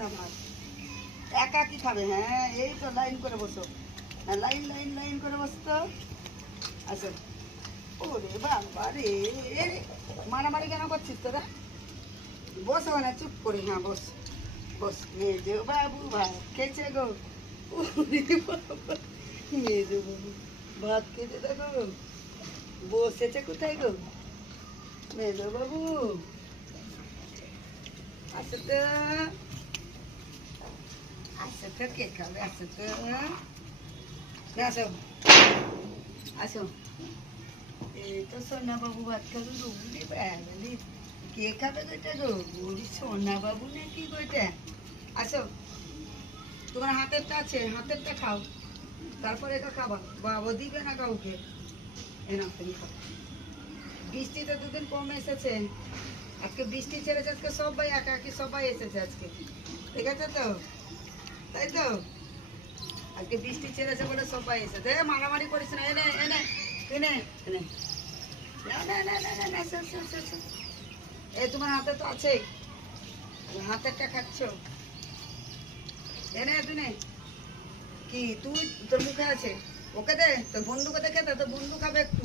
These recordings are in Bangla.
না ভাত, একা কি খাবে? হ্যাঁ এই তো লাইন করে বসো, হ্যাঁ লাইন লাইন লাইন করে বসতো। আচ্ছা, ওরে বাবা রে, মারামারি কেন করছিস তোরা? বসো না চুপ করে, হ্যাঁ বস বস। মেজো বাবু ভাত খেয়েছে গো। ওরে বাবা, মেজো বাবু ভাত খেতে দেখো, বসেছে কোথায় গো মেজো বাবু? আসো তো, আসো তো, কে খাবে? আসো তো, আসো আসো। এই তো সোনা বাবু ভাত খাবে গো। বুঝলি বলি, কে খাবে গোটা গো? বলি সোনা বাবু নাকি গোটা? আসো, তোমার হাতেরটা আছে, হাতেরটা খাও, তারপরে এটা খাবা। বাবা দিবে না কাউকে। এ না তুমি খাও। বৃষ্টি তো দুদিন কম এসেছে, আজকে বৃষ্টি ছেড়েছে, আজকে সবাই একাকি সবাই এসেছে আজকে, ঠিক আছে তো? তাই তো, আজকে বৃষ্টি ছেড়েছে বলে সবাই এসেছে। মারামারি করিস না, এনে এনে এনে এনে, না না না না না না, এই তোমার হাতে তো আছে, হাতেরটা খাচ্ছ, এনে তুই নে। কি তুই, তোর মুখে আছে, ওকে দে, তোর বন্ধুকে দেখে দে, তোর বন্ধু খাবে একটু।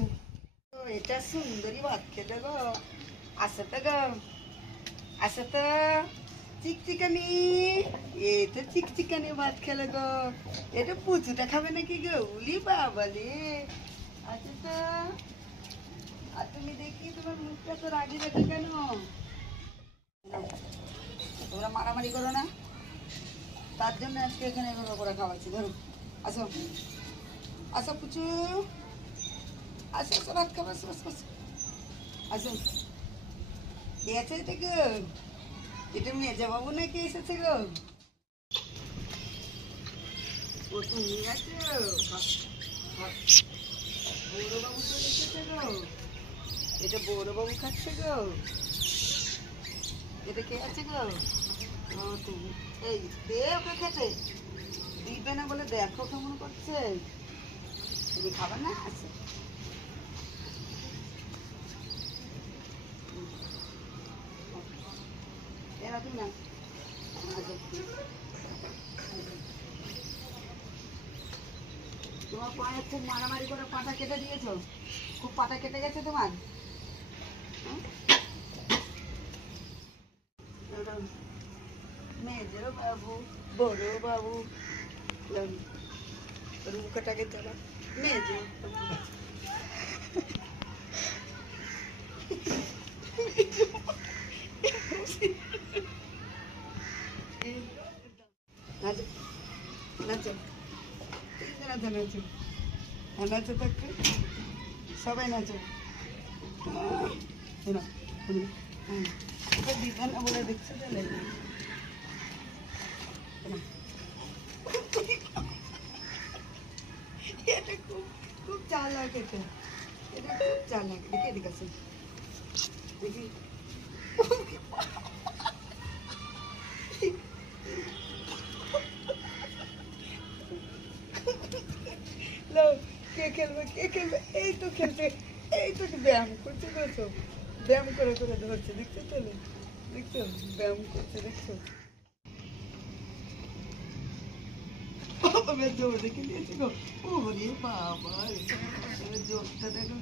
ও, এটা সুন্দরী ভাত খেতে গো। আসো তো গো, আসো তো, চিকচিকানি, এই তো চিকচিকানি ভাত খেলে গো। এটা পুচুটা খাবে নাকি গো? উলি বাবালে, আচ্ছা তো। আর তুমি দেখি তোমার মুখটা তো রাগি রাগি কেন? তোমরা মারামারি করো না, তার জন্য আজকে এখানে এগুলো করে খাওয়াচ্ছি। ধরো, আসো আসো পুচু, আসো আসো ভাত খাবো, আসো আসো আসো, আসো। কে আছে এটা গো? এটা মেজা বাবু নাকি এসেছে গো? ও তুমি আছো? বৌড় বাবু তো এসেছে গো। এটা বৌড় বাবু খাচ্ছে গো। এটা কে আছে গো? ও তুমি, এই দে ওকে খেতে, দিবে না বলে দেখো কেমন করছে। তুমি খাবে না? আচ্ছা, এরা তুমি না। তোমার পায়ে খুব মারামারি করে পাটা কেটে দিয়েছো, খুব পাটা কেটে গেছে তোমার। মেজো বাবু, বড় বাবু, মুখটাকে চলো মেজো নাচো নাচো, নাচো নাচো, নাচো তো একটু, সবাই নাচো। দিবে না বলে দেখছো চলে, এটা খুব খুব চালাক, এটা এটা খুব চালাক। দেখে এদিকে আছে, দেখি কে খেলবে, কে খেলবে? এই তো খেলছে, এই তো ব্যায়াম করছে, দেখছো ব্যায়াম করে করে ধরছে, দেখছো চলে, দেখছো ব্যায়াম করছে, দেখছো জোর দেখে দিয়েছে গো। ওরে বাবা, জোরটা দেখো,